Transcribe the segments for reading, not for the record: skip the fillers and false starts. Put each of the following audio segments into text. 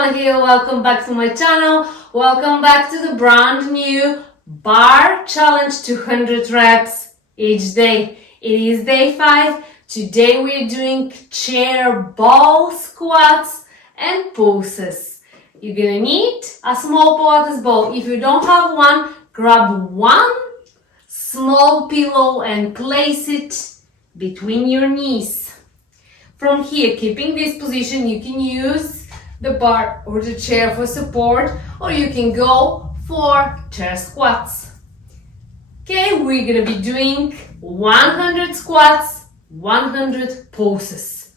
Joana here, welcome back to my channel, welcome back to the brand new bar challenge 200 reps each day. It is day 5, today we're doing chair ball squats and pulses. You're gonna need a small Pilates ball. If you don't have one, grab one small pillow and place it between your knees. From here, keeping this position, you can use the bar or the chair for support, or you can go for chair squats. Okay, we're gonna be doing 100 squats, 100 pulses.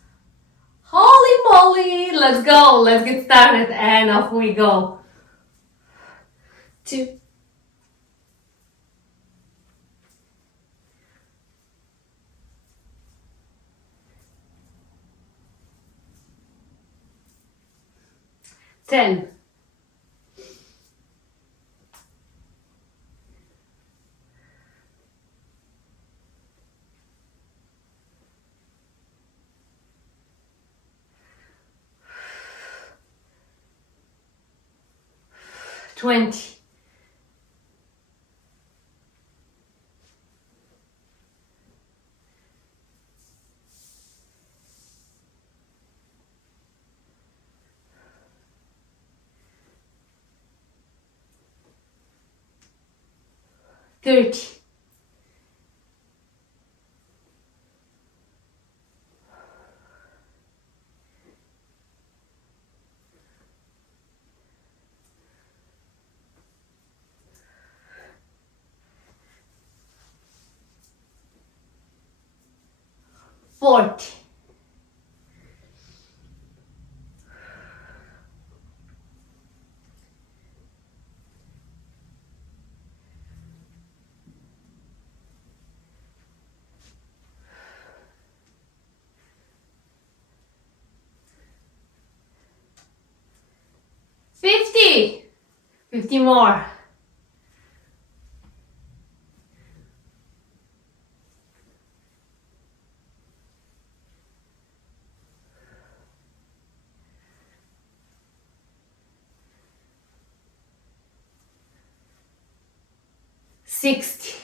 Holy moly, let's go, let's get started, and off we go. 2, 10, 20, 30, 40, 50, 50 more, 60,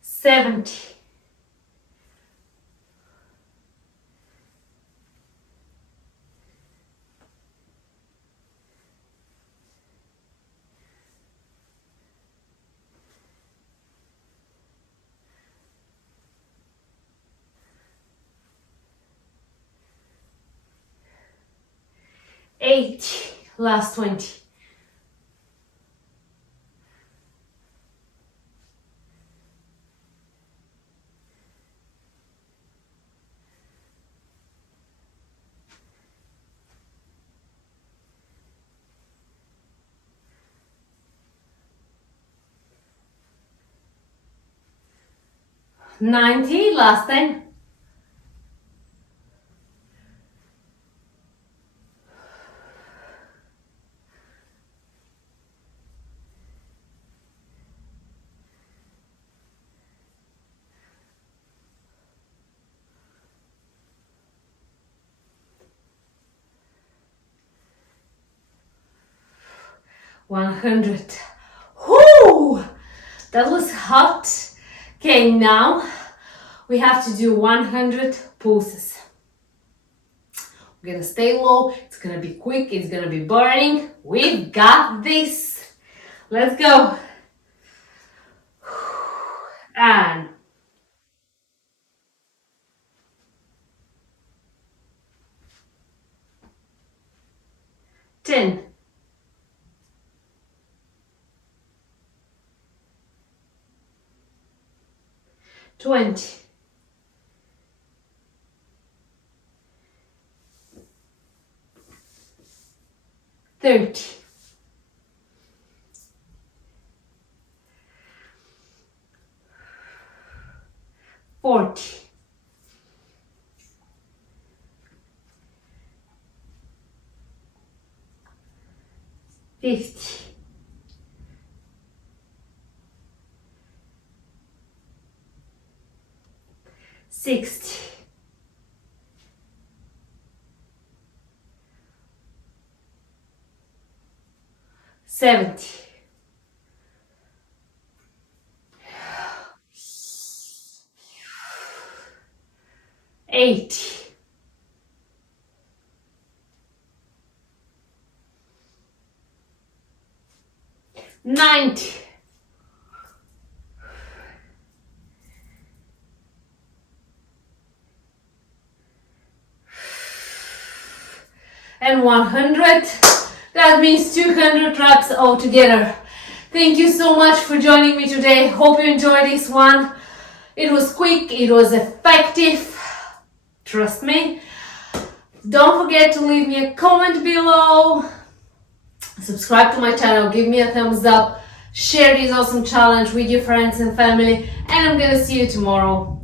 70, 80, last 20, 90, last 10, 100. Whoo! That was hot. Okay, now we have to do 100 pulses. We're gonna stay low, it's gonna be quick, it's gonna be burning. We've got this. Let's go. And 10, 20, 30, 40, 50, 60, 70, 80, 90, and 100. That means 200 reps altogether. Thank you so much for joining me today. Hope you enjoyed this one. It was quick, it was effective. Trust me. Don't forget to leave me a comment below. Subscribe to my channel, give me a thumbs up, share this awesome challenge with your friends and family, and I'm gonna see you tomorrow.